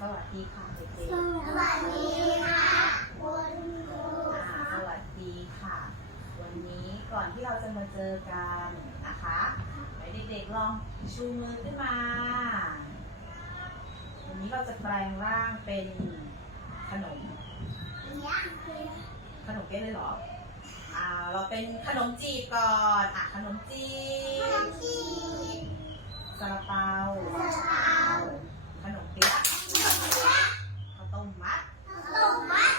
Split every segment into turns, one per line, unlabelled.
สวัสดีค่ะเด็ก
สวัสดีค่ะคุณครู
ๆอ่าสวัสดีค่ะ วันนี้ก่อนที่เราจะมาเจอกันนะคะให้เด็กๆลองชูมือขึ้นมา วันนี้เราจะแปลงร่างเป็นขนม
เนี่ยคือ
ขนมเปี๊ยะเลยเหรออ่าเราเป็นขนมจีบก่อนอะขนมจีบ
ที่
ซาลาเปา
สะเอา
ขนมเปี๊ยะ ข้าวต้มมัด
ลงมัด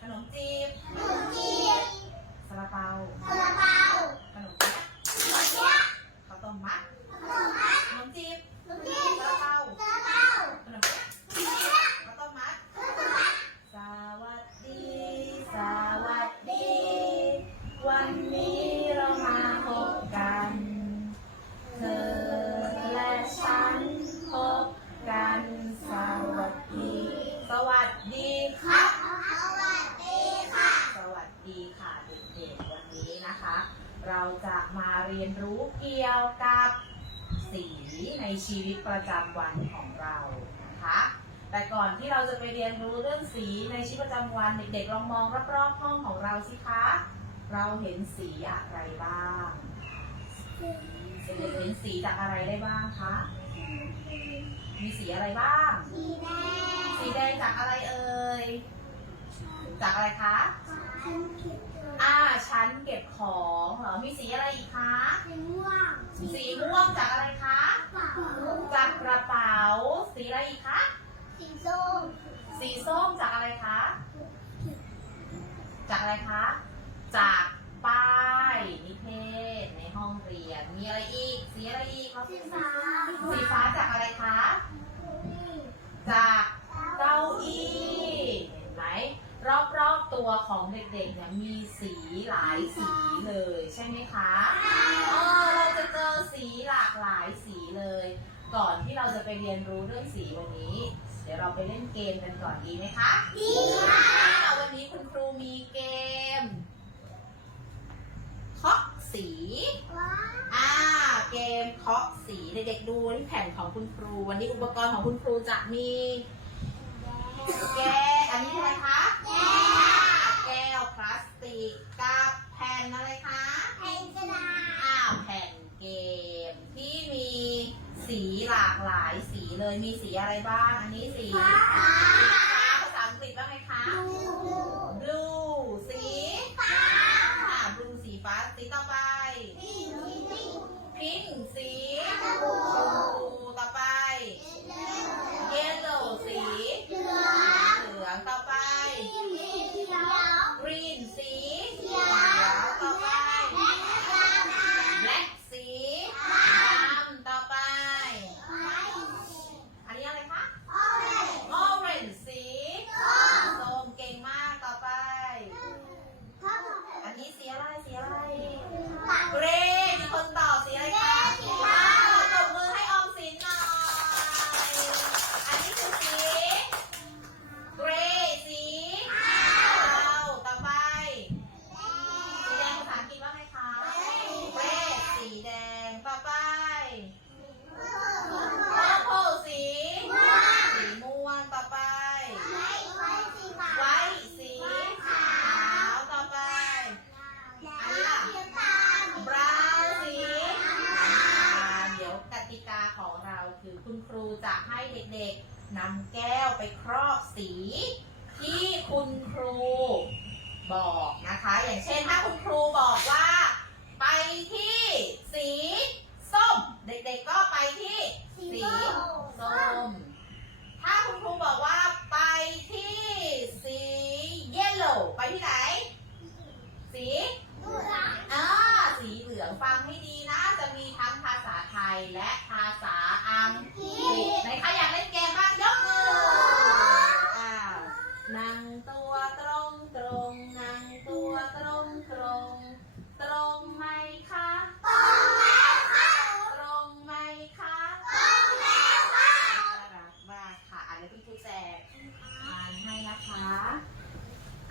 ขนมจีบ
หนูจีบ
ซาลาเปา
ซาลาเปา
ขนมเปี๊ยะ
หนูเจี๊ยบ
ข้าวต้มมัด เราจะมาเรียนรู้เกี่ยวกับสีในชีวิตประจำวันของเรานะคะ แต่ก่อนที่เราจะไปเรียนรู้เรื่องสีในชีวิตประจำวันเด็กๆลองมองรอบๆห้องของเราสิคะ เราเห็นสีอะไรบ้างเด็กๆเห็นสีจากอะไรได้บ้างคะ มีสีอะไรบ้าง
สีแดง
สีแดงจากอะไรเอ่ย จากอะไรคะ อ่าชั้นเก็บของเหรอมีสีอะไรอีกคะ
สีม่วง
สีม่วงจากอะไรคะ
เป๋า
จากกระเป๋า สีอะไรอีกคะ
สีส้ม
สีส้มจากอะไรคะ จากอะไรคะ จากป้ายนิเทศในห้องเรียน มีอะไรอีก สีอะไรอีกครับ
สีฟ้า
สีฟ้าจากอะไรคะ
นี่
จากเก้าอี้เห็นไหมรอบๆ ตัวของเด็กๆเนี่ยมีสีหลายสีเลยใช่ไหมคะเออเราจะเจอสีหลากหลายสีเลย ก่อนที่เราจะไปเรียนรู้เรื่องสีวันนี้ เดี๋ยวเราไปเล่นเกมกันก่อนดีไหมคะ
ดีค่ะ
อ่าวันนี้คุณครูมีเกมเคาะสี
ว้าว
อ่าเกมเคาะสีเด็กๆดูที่แผ่นของคุณครู วันนี้อุปกรณ์ของคุณครูจะมีแก้วอันนี้อะไรคะ
แก้ว
แก้วพลาสติกกับแผ่นอะไรคะ
แผ่นกระดาษ
อ้าวแผ่นเกม ที่มีสีหลากหลายสีเลยมีสีอะไรบ้าง อันนี้สี
ฟ้า
สีฟ้าภาษาอังกฤษว่าไงคะ
ดู
blue สี
ฟ้า
ค่ะ blue สีฟ้าสีต่อไป
สีสีสี
pink สี
ชม
ชมพูต่อไป yellow สี
เหลือง
เหลืองต่อไป
สีเขียว
green สี
เขี
เขี
ย
ยว วต่อไป
และกระดาษ
black สีดำต่อไป อันนี้อะไรคะ orange สีส้มเก่งมากต่อไป อันนี้สีอะไรสีอะไร gray มีคนตอบสีอะไรคะว้าวตบมือให้ออมสินหน่อย อันนี้คือสี gray สีขาวต่อไป สีแดงภาษาอังกฤษว่าไงคะ red สีแดงต่อไป purple สี สีม่วงต่อไป ไว้สีขาวต่อไป บราวน์สีน้ำตาลเดี๋ยวกติกาของเราคือคุณครูจะให้เด็กๆนำแก้วไปครอบสี ที่คุณครู บอกนะคะ อย่างเช่นถ้าคุณครูบอกว่า ไปที่สีส้ม เด็กๆก็ไปที่สีส้ม ถ้าคุณครูบอกว่าไปที่สีเยลโล่ไปที่ไหน สีอ่าสีเหลืองฟังให้ดีนะ จะมีทั้งภาษาไทยและภาษาอังกฤษไหนใครอยากเล่นเกม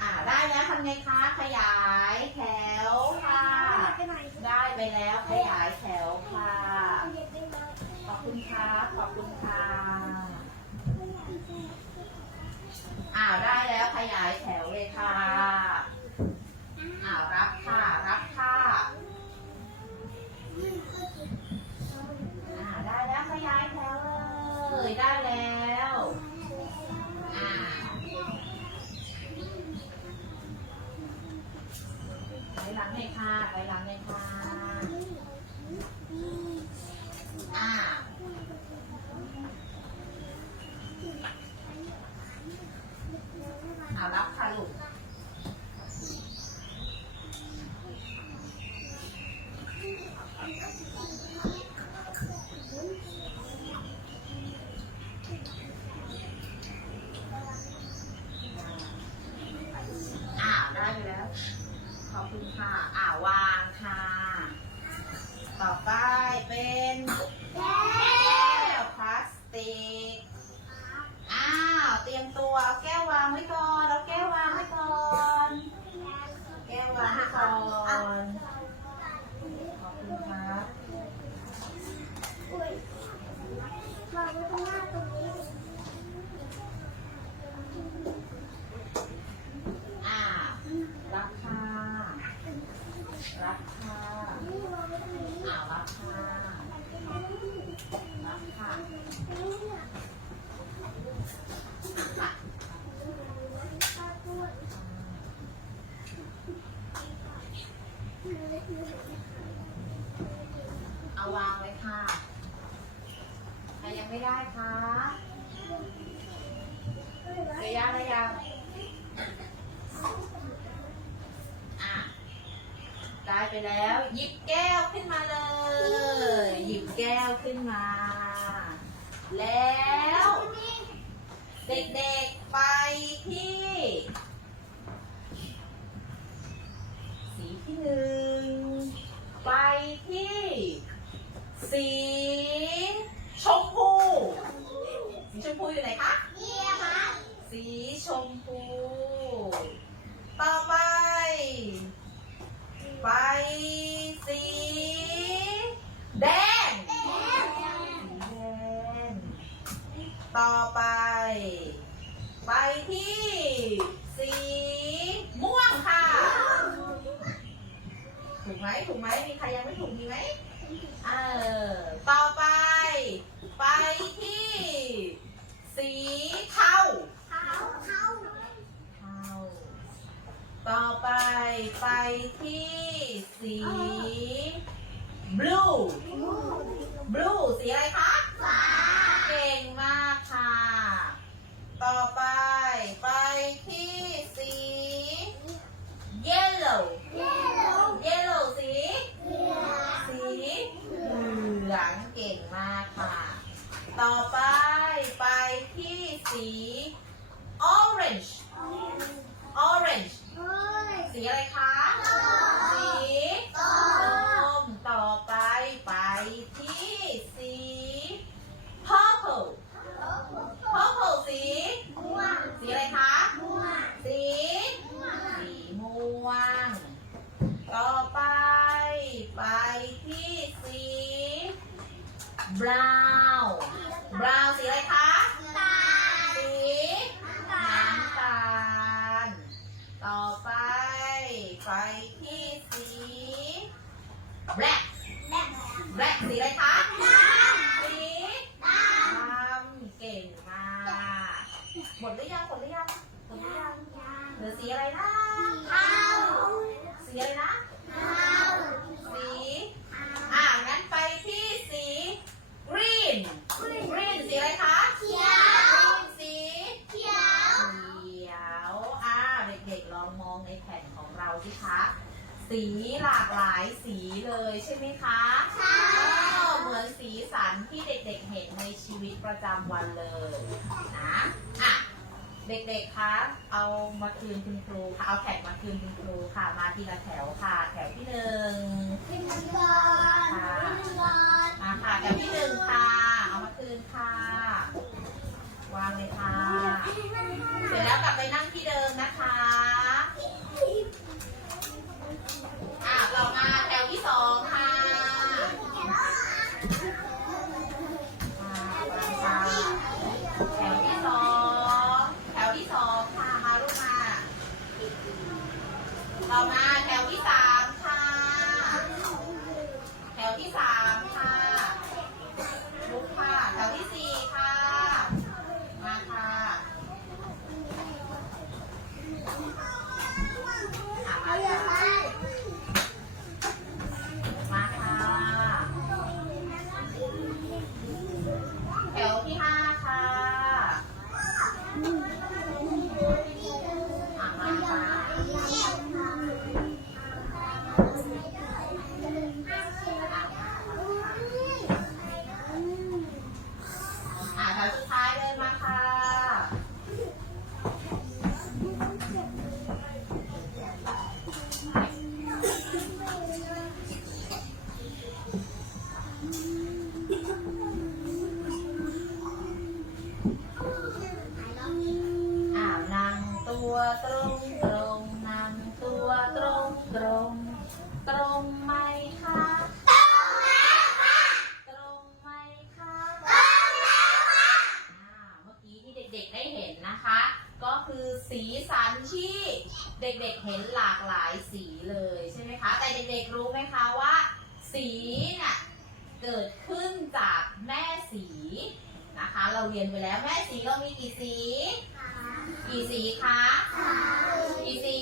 อ่าได้แล้วทำไงคะขยายแถวค่ะ ได้ไปแล้วขยายแถวค่ะ ขอบคุณค่ะขอบคุณค่ะอ่าได้แล้วขยายแถวเลยค่ะ เอารับค่ะลูกอ่าได้ไปแล้ว ขอบคุณค่ะ อ่าวางค่ะ ต่อไปเป็นแก้วพลาสติก อ้าวเตรียมตัวเอาแก้ววางไว้ก่อนเอาแก้ววางไว้ก่อน แก้ววางไว้ก่อน ขอบคุณครับ
อุ้ยวางไว้ข้างหน้าตรงนี้
อ่า รับค่ะ รับค่ะ
นี่วางไว้ตรงนี้
อ้าวรับค่ะ รับค่ะ
นี่อะ
ค่ะ
ป้าพูด
เอาวางไว้ค่ะใครยัง ไม่ได้คะเรียนได้ยังอะได้ไปแล้ว หยิบแก้วขึ้นมาเลย หยิบแก้วขึ้นมา แล้ว เด็กๆไปที่ สีที่หนึ่งไปที่ สี ชมพู สีชมพูอยู่ไหนคะ
นี่นะคะ
สีชมพู ต่อไป ไปสีแดงสี แดง ต่อไป ไปที่ สีม่วงค่ะ ถูกไหมถูกไหมมีใครยังไม่ถูกมีไหม เออ ต่อไป ไปที่ สีเทา
เทาเทา
ต่อไปไปที่ สีบลูบลูสีอะไรคะ
ฟ้า
เก่งมากค่ะ ต่อไปที่สี yellow
เย้แล้ว
yellow สี
เหลือ
สีเหลืองเก่งมากค่ะ ต่อไปไปที่สี orange orange
เฮ้ย
สีอะไรคะ สี
ส้
ส้มต่อไปไปที่สี purple purple สี
ม่วง
สีอะไรคะ
ม่วง
สี
ม่วง
สีม่วง ต่อไป ไปที่สี brown brown สีอะไรคะ
ตา
สี
ตา
น้ำตาล ต่อไป ที่สี
แบล็ค
แบล็คสีอะไรคะ
ด
สีำ
ด
ดำเก่งมากหมดหรือยังหมดหรือยังหมดหรือยังเหลือสีอะไรนะ
เทา
สีอะไรนะ
เทา
สี อ่างั้นไปที่สี green green สีอะไรคะ
เขียว
green สี
เขียว
เขียว อ่า เด็กๆ ลองมองในแผ่นของเราสิคะ สีหลากหลายสีเลยใช่ไหมคะ
ใช่
เหมือนสีสันที่เด็กๆเห็นในชีวิตประจำวันเลยนะอะเด็กๆคะเอามาคืนคุณครูค่ะเอาแผ่นมาคืนคุณครูค่ะ มาทีละแถวค่ะ แถวที่หนึ่ง
ขึ้นก่อนขึ้นก่อน
มาค่ะแถวที่หนึ่งค่ะ เอามาคืนค่ะ วางเลยค่ะ เสร็จแล้วกลับไปนั่งที่เดิมนะคะ 还有吗 เด็กๆเห็นหลากหลายสีเลยใช่ไหมคะ แต่เด็กๆรู้ไหมคะว่า สีน่ะเกิดขึ้นจากแม่สีนะคะ เราเรียนไปแล้วแม่สีเรามีกี่สี กี่สีคะกี่สี